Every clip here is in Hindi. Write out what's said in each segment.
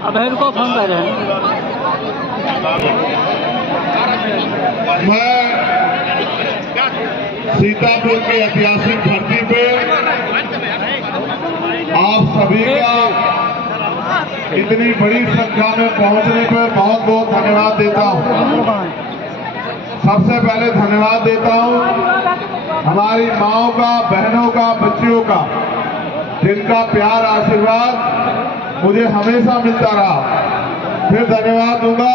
अबेर को फोन कर रहे हैं। मैं सीतापुर की ऐतिहासिक धरती पे आप सभी का इतनी बड़ी संख्या में पहुंचने पर बहुत बहुत धन्यवाद देता हूं। सबसे पहले धन्यवाद देता हूं हमारी माओं का, बहनों का, बच्चियों का, जिनका प्यार आशीर्वाद मुझे हमेशा मिलता रहा। फिर धन्यवाद दूंगा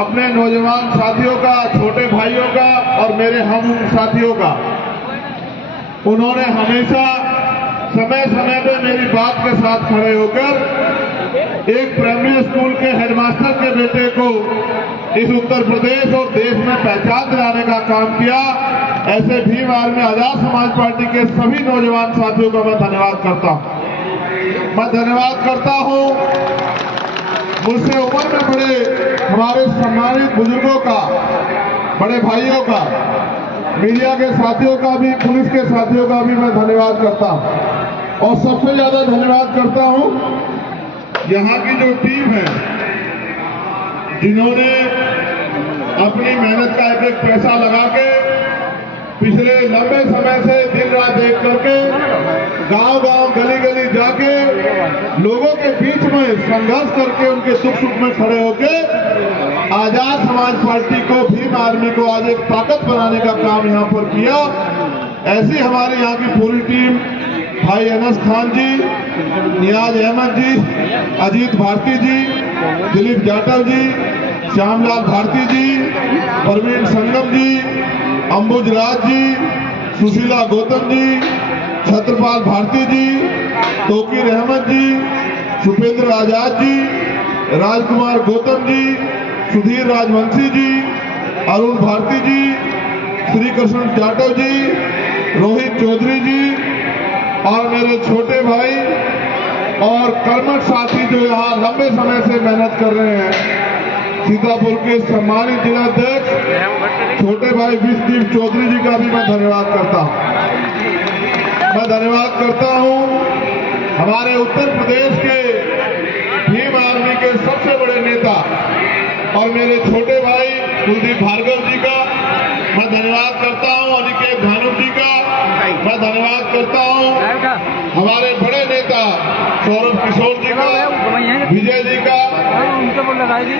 अपने नौजवान साथियों का, छोटे भाइयों का और मेरे हम साथियों का। उन्होंने हमेशा समय समय पे मेरी बात के साथ खड़े होकर एक प्राइमरी स्कूल के हेडमास्टर के बेटे को इस उत्तर प्रदेश और देश में पहचान दिलाने का काम किया। ऐसे भीम आर्मी आजाद समाज पार्टी के सभी नौजवान साथियों का मैं धन्यवाद करता हूं। मैं धन्यवाद करता हूं मुझसे उम्र में बड़े हमारे सम्मानित बुजुर्गों का, बड़े भाइयों का, मीडिया के साथियों का भी, पुलिस के साथियों का भी मैं धन्यवाद करता हूं। और सबसे ज्यादा धन्यवाद करता हूं यहाँ की जो टीम है, जिन्होंने अपनी मेहनत का एक एक पैसा लगा के पिछले लंबे समय से दिन रात देख करके गांव-गांव, गली-गली जाके लोगों के बीच में संघर्ष करके उनके सुख में खड़े होके आजाद समाज पार्टी को, भीम आर्मी को आज एक ताकत बनाने का काम यहां पर किया। ऐसी हमारी यहाँ की पूरी टीम, भाई अनस खान जी, नियाज अहमद जी, अजीत भारती जी, दिलीप जाटव जी, श्यामलाल भारती जी, परवीन संगम जी, अंबुज राज जी, सुशीला गौतम जी, छत्रपाल भारती जी, तोकीर अहमद जी, सुपेंद्र आजाद जी, राजकुमार गौतम जी, सुधीर राजवंशी जी, अरुण भारती जी, श्री कृष्ण जाटव जी, रोहित चौधरी जी और मेरे छोटे भाई और कर्मठ साथी जो यहाँ लंबे समय से मेहनत कर रहे हैं, सीतापुर के सम्मानित जिलाध्यक्ष छोटे भाई विश्वदीप चौधरी जी का भी मैं धन्यवाद करता हूँ। मैं धन्यवाद करता हूँ हमारे उत्तर प्रदेश के भीम आर्मी के सबसे बड़े नेता और मेरे छोटे भाई कुलदीप भार्गव जी का मैं धन्यवाद करता हूँ। अनिकेत धानुक जी का मैं धन्यवाद करता हूँ। हमारे बड़े नेता सौरभ किशोर जी का, विजय जी का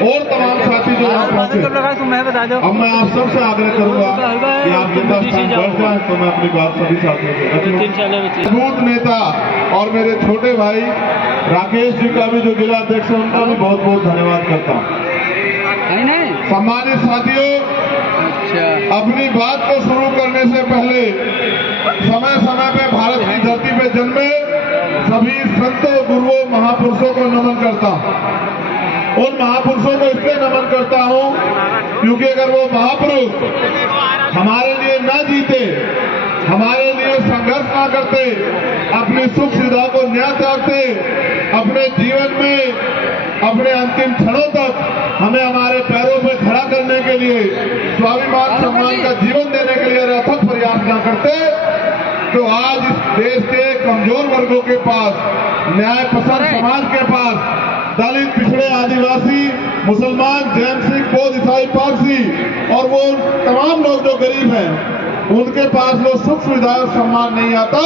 और तमाम साथी जो यहाँ पहुंचे। अब मैं आप सबसे आग्रह करूंगा कि आप जितना स्थान बढ़ जाए तो मैं अपनी बात सभी साथियों को मजबूत नेता और मेरे छोटे भाई राकेश जी का भी जो जिला अध्यक्ष है उनका भी बहुत बहुत धन्यवाद करता हूँ। सम्मानित साथियों, अपनी बात को शुरू करने से पहले समय समय पे भारत की धरती पे जन्मे सभी संतों, गुरुओं, महापुरुषों को नमन करता हूँ। उन महापुरुषों को इसलिए नमन करता हूँ क्योंकि अगर वो महापुरुष हमारे लिए न जीते, हमारे लिए संघर्ष ना करते, अपनी सुख सुविधा को न्याय त्यागते, अपने जीवन में अपने अंतिम क्षणों तक हमें हमारे पैरों पे खड़ा करने के लिए, स्वाभिमान सम्मान का जीवन देने के लिए अथक प्रयास न करते, तो आज इस देश के कमजोर वर्गों के पास, न्याय पसंद समाज के पास, दलित, पिछड़े, आदिवासी, मुसलमान, जैन, सिख, बौद्ध, ईसाई, पारसी और वो तमाम लोग जो गरीब हैं, उनके पास वो सुख सुविधा और सम्मान नहीं आता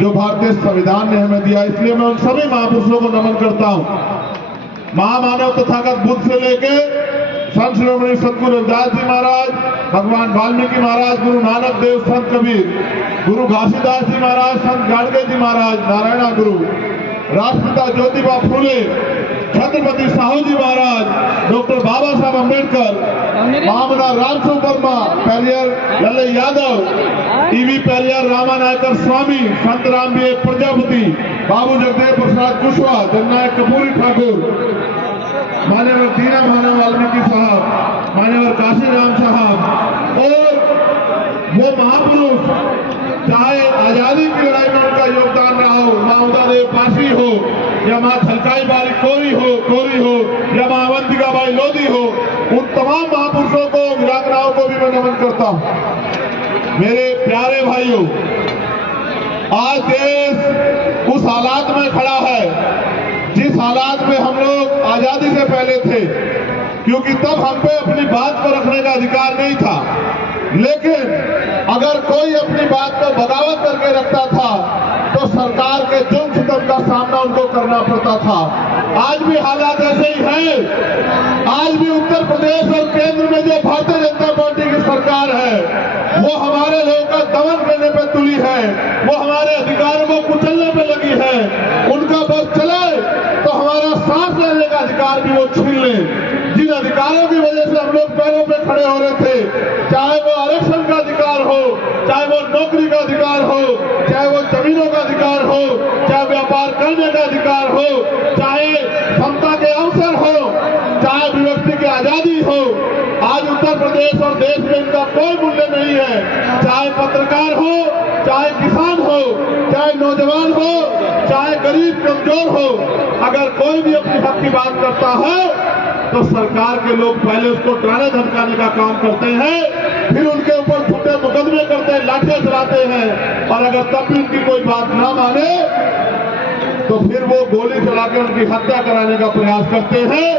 जो भारतीय संविधान ने हमें दिया। इसलिए मैं उन सभी महापुरुषों को नमन करता हूँ। महामानव तथागत बुद्ध से लेके संत शिरोमणि सतगुरु रविदास जी महाराज, भगवान वाल्मीकि महाराज, गुरु नानक देव, संत कबीर, गुरु घासीदास जी महाराज, संत गाडगे जी महाराज, नारायणा गुरु, राष्ट्रपिता ज्योतिबा फूले, छत्रपति साहू जी महाराज, डॉक्टर बाबा साहब अम्बेडकर, महामना रामसु वर्मा, पेरियार लल्ले यादव, ईवी पेरियार रामानायकर स्वामी, संत राम बी प्रजापति, बाबू जगदेव प्रसाद कुशवाहा, जननायक कपूरी ठाकुर, मान्यवर दीना मानव वाल्मीकि साहब, मान्यवर काशीराम साहब और वो महापुरुष, चाहे आजादी की लड़ाई में उनका योगदान रहा हो, माँ उदयदेव पासी हो या माँ छलकाई बारी कोरी हो या माँ अवंतिका बाई लोधी हो, उन तमाम महापुरुषों को, वीरांगनाओं को भी मैं नमन करता हूँ। मेरे प्यारे भाइयों, आज देश उस हालात में खड़ा है जिस हालात में हम लोग आजादी से पहले थे, क्योंकि तब हम पे अपनी बात को रखने का अधिकार नहीं था। लेकिन अगर कोई अपनी बात को बगावत करके रखता था तो सरकार के जुल्म सितम का सामना उनको करना पड़ता था। आज भी हालात ऐसे ही हैं। आज भी उत्तर प्रदेश और केंद्र में जो भारतीय जनता पार्टी की सरकार है, वो हमारे लोगों का दमन करने पर तुली है, वो हमारे अधिकारों को कुचलने पर लगी है। उनका बस चले तो हमारा सांस लेने का अधिकार भी वो छीन ले। जिन अधिकारों की वजह से हम लोग पैरों पे खड़े हो रहे थे, चाहे वो आरक्षण का अधिकार हो, चाहे वो नौकरी का अधिकार हो, चाहे वो जमीनों का अधिकार हो, चाहे व्यापार करने का अधिकार हो, चाहे क्षमता के अवसर हो, चाहे अभिव्यक्ति की आजादी हो, आज उत्तर प्रदेश और देश में इनका कोई मूल्य नहीं है। चाहे पत्रकार हो, चाहे किसान हो, चाहे नौजवान हो, चाहे गरीब कमजोर हो, अगर कोई भी अपनी हक की बात करता है तो सरकार के लोग पहले उसको डराने धमकाने का काम करते हैं, फिर उनके ऊपर झूठे मुकदमे करते हैं, लाठियां चलाते हैं, और अगर तब भी उनकी कोई बात ना माने तो फिर वो गोली चला के उनकी हत्या कराने का प्रयास करते हैं।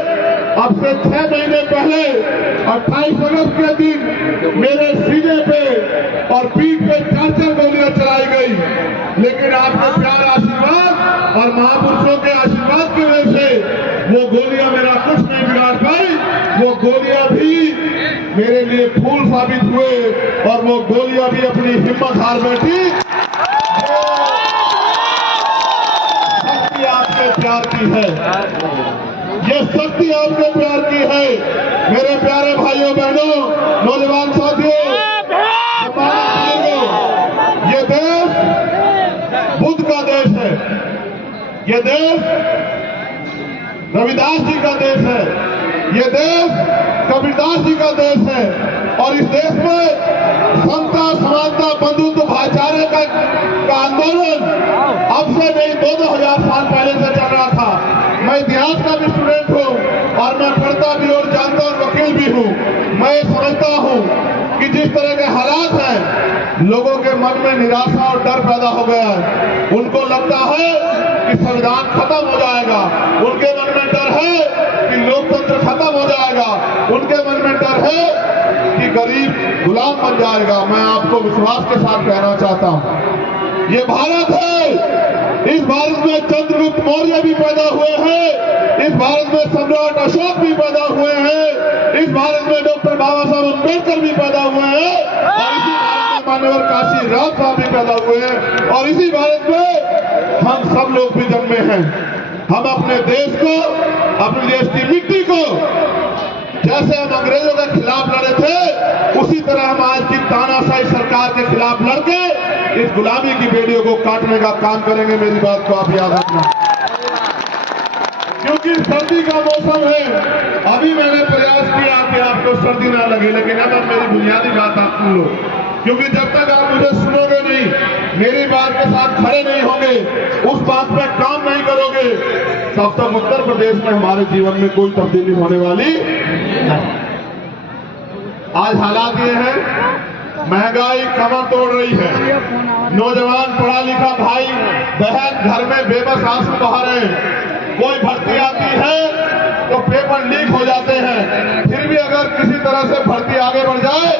अब से 6 महीने पहले 28 अगस्त के दिन मेरे सीने पे और पीठ पे 4 गोलियां चलाई गई, लेकिन आपके प्यार आशीर्वाद और महापुरुषों के आशीर्वाद की वजह से वो गोलियां मेरा कुछ नहीं बिगाड़ पाई। वो गोलियां भी मेरे लिए फूल साबित हुए और वो गोलियां भी अपनी हिम्मत हार बैठी। शक्ति आपके प्यार की है, ये शक्ति आपके प्यार की है। मेरे प्यारे भाइयों बहनों, नौजवान साथियों, ये देश बुद्ध का देश है, ये देश रविदास जी का देश है, ये देश कबीरदास जी का देश है, और इस देश में समता, समानता, बंधुत्व, भाईचारे का आंदोलन अब से नहीं 2-2000 साल पहले से चल रहा था। मैं इतिहास का भी स्टूडेंट हूँ और मैं पढ़ता भी और जानता और वकील भी हूँ। मैं समझता हूँ कि जिस तरह के हालात हैं, लोगों के मन में निराशा और डर पैदा हो गया है। उनको लगता है कि संविधान खत्म हो जाएगा, उनके मन में डर है कि लोकतंत्र खत्म हो जाएगा, उनके मन में डर है कि गरीब गुलाम बन जाएगा। मैं आपको विश्वास के साथ कहना चाहता हूं, ये भारत है, इस भारत में चंद्रगुप्त मौर्य भी पैदा हुए हैं, इस भारत में सम्राट अशोक भी पैदा हुए हैं, इस भारत में डॉक्टर बाबा साहब अम्बेडकर भी पैदा हुए हैं, और इसी भारत में माननीय काशी राम साहब भी पैदा हुए हैं, और इसी भारत में हम सब लोग भी जन्मे हैं। हम अपने देश को, अपने देश की मिट्टी को, जैसे हम अंग्रेजों के खिलाफ लड़े थे, उसी तरह हम आज की तानाशाही सरकार के खिलाफ लड़के इस गुलामी की बेड़ियों को काटने का काम करेंगे। मेरी बात को आप याद रखना, क्योंकि सर्दी का मौसम है। अभी मैंने प्रयास किया कि आपको सर्दी ना लगे, लेकिन अब मेरी बुनियादी बात आप सुन लो, क्योंकि जब तक आप मुझे सुनोगे नहीं, मेरी बात के साथ खड़े नहीं होंगे, उस बात पे काम नहीं करोगे, तब तक उत्तर प्रदेश में हमारे जीवन में कोई तब्दीली होने वाली नहीं। आज हालात ये हैं, महंगाई कमर तोड़ रही है, नौजवान पढ़ा लिखा भाई बहन घर में बेबस आंसू बहा रहे हैं। कोई भर्ती आती है तो पेपर लीक हो जाते हैं, फिर भी अगर किसी तरह से भर्ती आगे बढ़ जाए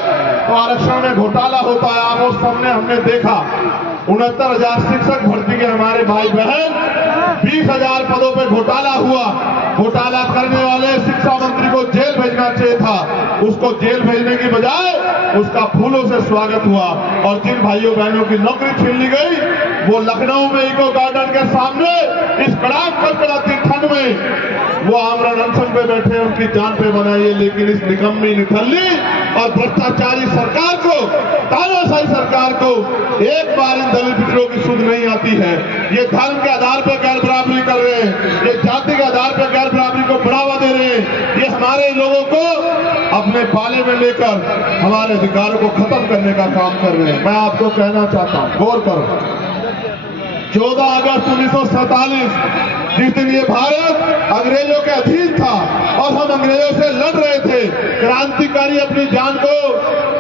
तो आरक्षण में घोटाला होता है। आप उस सामने हमने देखा 69,000 शिक्षक भर्ती के हमारे भाई बहन, 20,000 पदों पे घोटाला हुआ। घोटाला करने वाले शिक्षा मंत्री को जेल भेजना चाहिए था, उसको जेल भेजने की बजाय उसका फूलों से स्वागत हुआ। और जिन भाइयों बहनों की नौकरी छीन ली गई, वो लखनऊ में इको गार्डन के सामने इस कड़ाकती ठंड में वो आमरण अनशन पे बैठे, उनकी जान पे बनाइए। लेकिन इस निकम्मी, निठल्ली और भ्रष्टाचारी सरकार को, तानाशाही सरकार को एक बार इन दलित पिछड़ों की सुध नहीं आती है। ये धर्म के आधार पर गैर बराबरी कर रहे हैं, ये जाति के आधार पर गैर बराबरी को बढ़ावा दे रहे हैं, ये हमारे लोगों को अपने पाले में लेकर हमारे अधिकारों को खत्म करने का काम कर रहे हैं। मैं आपको कहना चाहता हूं, गौर करो, 14 अगस्त 1947 जिस दिन ये भारत अंग्रेजों के अधीन था और हम अंग्रेजों से लड़ रहे थे, क्रांतिकारी अपनी जान को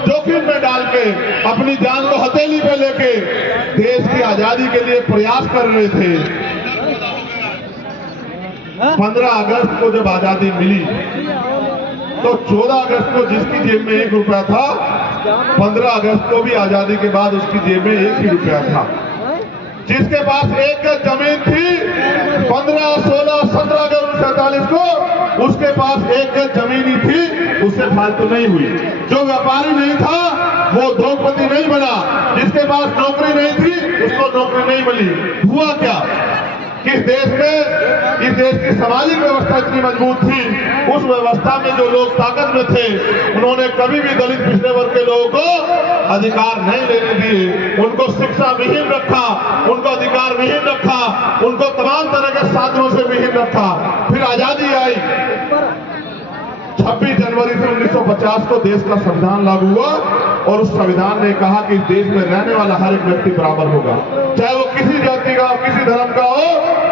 जोखिम में डाल के, अपनी जान को हथेली पे लेके देश की आजादी के लिए प्रयास कर रहे थे। 15 अगस्त को जब आजादी मिली तो 14 अगस्त को जिसकी जेब में 1 रुपया था, 15 अगस्त को भी आजादी के बाद उसकी जेब में 1 ही रुपया था। जिसके पास 1 गज जमीन थी 15, 16, 17 अगस्त 1947 को, उसके पास 1 गज जमीन ही थी, उससे फालतू नहीं हुई। जो व्यापारी नहीं था वो उद्योगपति नहीं बना, जिसके पास नौकरी नहीं थी उसको नौकरी नहीं मिली। हुआ क्या कि इस देश की सामाजिक व्यवस्था इतनी मजबूत थी, उस व्यवस्था में जो लोग ताकत में थे उन्होंने कभी भी दलित पिछड़े वर्ग के लोगों को अधिकार नहीं लेने दिए। उनको शिक्षा विहीन रखा, उनको अधिकार विहीन रखा, उनको तमाम तरह के साधनों से विहीन रखा। फिर आजादी आई, 26 जनवरी से 1950 को देश का संविधान लागू हुआ और उस संविधान ने कहा कि देश में रहने वाला हर एक व्यक्ति बराबर होगा, चाहे वो किसी जाति का हो, किसी धर्म का हो।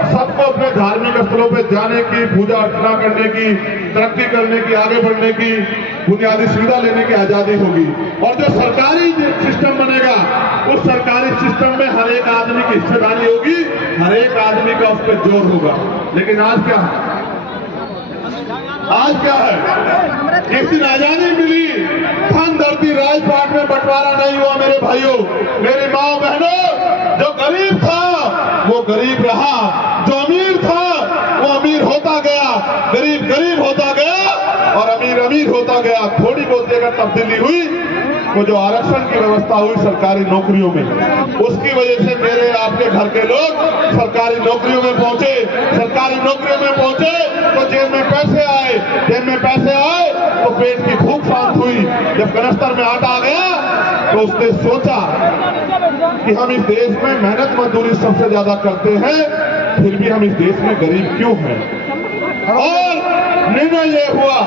सबको अपने धार्मिक स्थलों पे जाने की, पूजा अर्चना करने की, तरक्की करने की, आगे बढ़ने की, बुनियादी सुविधा लेने की आजादी होगी। और जो सरकारी सिस्टम बनेगा उस सरकारी सिस्टम में हर एक आदमी की हिस्सेदारी होगी, हर एक आदमी का उस पर जोर होगा। लेकिन आज क्या है? आज क्या है? इस दिन आजादी मिली, धन धरती राजपाट में बंटवारा नहीं हुआ। मेरे भाइयों, मेरी माँ बहनों, जो गरीब था वो गरीब रहा, जो अमीर था वो अमीर होता गया, गरीब गरीब होता गया और अमीर अमीर होता गया। थोड़ी बहुत जगह तब्दीली हुई, वो जो आरक्षण की व्यवस्था हुई सरकारी नौकरियों में, उसकी वजह से मेरे आपके घर के लोग सरकारी नौकरियों में पहुंचे। सरकारी नौकरियों में पहुंचे तो जेब में पैसे आए, जेब में पैसे आए तो पेट की भूख शांत हुई। जब कनस्तर में आटा आ गया तो उसने सोचा कि हम इस देश में मेहनत मजदूरी सबसे ज्यादा करते हैं, फिर भी हम इस देश में गरीब क्यों हैं। और निर्णय ये हुआ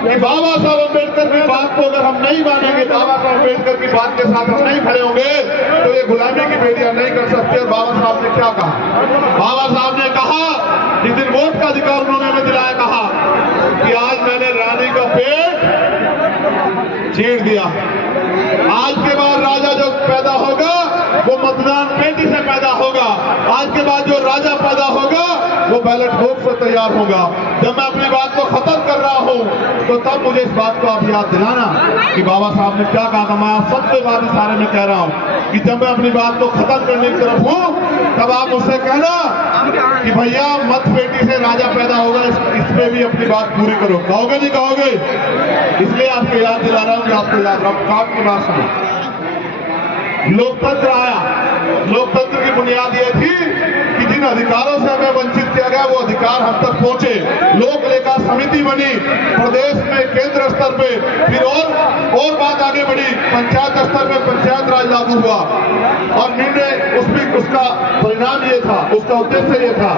कि बाबा साहब अम्बेडकर की बात को अगर हम नहीं मानेंगे, बाबा साहब अम्बेडकर की बात के साथ हम नहीं खड़े होंगे तो ये गुलामी की बेटियां नहीं कर सकते। और बाबा साहब ने क्या कहा? बाबा साहब ने कहा, जिस दिन वोट का अधिकार उन्होंने हमें दिलाया, कहा कि आज मैंने रानी का पेट चीर दिया, आज के बाद राजा जो पैदा होगा वो मतदान पेटी से पैदा होगा, आज के बाद जो राजा पैदा होगा वो बैलेट बॉक्स से तैयार होगा। जब मैं अपनी बात को खत्म कर रहा हूं तो तब मुझे इस बात को आप याद दिलाना कि बाबा साहब ने क्या कहा। मैं आप सबसे बात इशारे में कह रहा हूं कि जब मैं अपनी बात को खत्म करने की तरफ हूं तब आप मुझसे कहना कि भैया मत पेटी से राजा पैदा होगा, इसमें भी अपनी बात पूरी करो। कहोगे नहीं कहोगे? इसलिए आपको याद दिला रहा हूं कि आपको याद रहा। काम की बात सुनो। लोकतंत्र आया, लोकतंत्र की बुनियाद ये थी कि जिन अधिकारों से हमें वंचित किया गया वो अधिकार हम तक पहुंचे। लोक लेखा समिति बनी प्रदेश में, केंद्र स्तर पे, फिर और बात आगे बढ़ी, पंचायत स्तर पे पंचायत राज लागू हुआ और निर्णय उसका परिणाम ये था, उसका उद्देश्य ये था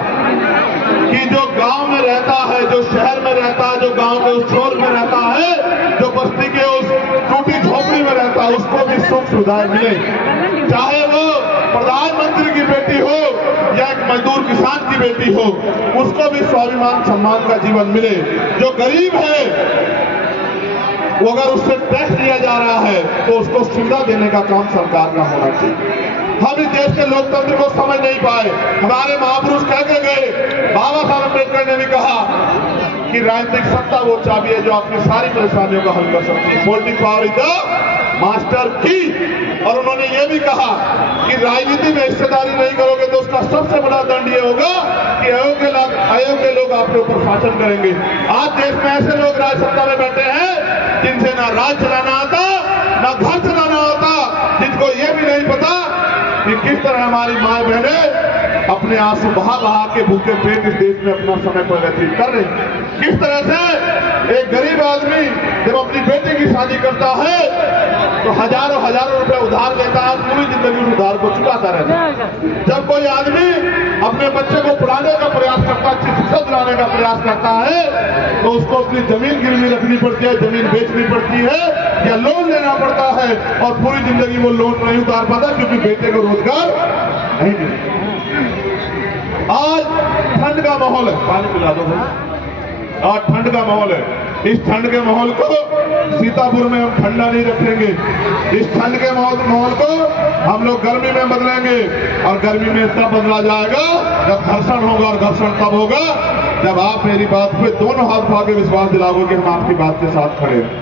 कि जो गांव में रहता है, जो शहर में रहता है, जो गांव के उस छोर में रहता है, जो बस्ती के उस टूटी झोपड़ी में रहता है, उसको भी सुख सुविधाएं मिले। चाहे वो प्रधानमंत्री की बेटी हो या एक मजदूर किसान की बेटी हो, उसको भी स्वाभिमान सम्मान का जीवन मिले। जो गरीब है वो अगर उससे टैक्स लिया जा रहा है तो उसको सुविधा देने का काम सरकार का होना चाहिए। हम इस देश के लोकतंत्र को समझ नहीं पाए। हमारे महापुरुष कह के गए, बाबा साहब अम्बेडकर ने भी कहा कि राजनीतिक सत्ता वो चाबी है जो आपकी सारी परेशानियों का हल कर सकती है। Political power is the master की। और उन्होंने ये भी कहा कि राजनीति में हिस्सेदारी नहीं करोगे तो उसका सबसे बड़ा दंड ये होगा कि आयोग के लोग आपके ऊपर शासन करेंगे। आज देश में ऐसे लोग राज सत्ता में बैठे हैं जिनसे ना राज चलाना आता, ना घर चलाना आता, जिनको ये भी नहीं पता कि किस तरह हमारी माए बहनें अपने आंसू बहा बहा के भूखे पेट इस देश में अपना समय पर व्यतीत कर रहे हैं। किस तरह से एक गरीब आदमी जब अपनी बेटी की शादी करता है तो हजारों रुपए उधार लेता है, पूरी जिंदगी उस उधार को चुकाता रहता है। जब कोई आदमी अपने बच्चे को पढ़ाने का प्रयास करता है, अच्छी शिक्षा दिलाने का प्रयास करता है, तो उसको अपनी जमीन गिरवी रखनी पड़ती है, जमीन बेचनी पड़ती है या लोन लेना पड़ता है और पूरी जिंदगी वो लोन नहीं उतार पाता क्योंकि बेटे को रोजगार नहीं मिलता। आज ठंड का माहौल है, पानी पिला दो भाई। आज ठंड का माहौल है। इस ठंड के माहौल को सीतापुर में हम ठंडा नहीं रखेंगे। इस ठंड के माहौल को हम लोग गर्मी में बदलेंगे और गर्मी में तब बदला जाएगा जब घर्षण होगा। और घर्षण तब होगा जब आप मेरी बात पे दोनों हाथ उठा के विश्वास दिलाओगे कि हम आपकी बात के साथ खड़े हैं।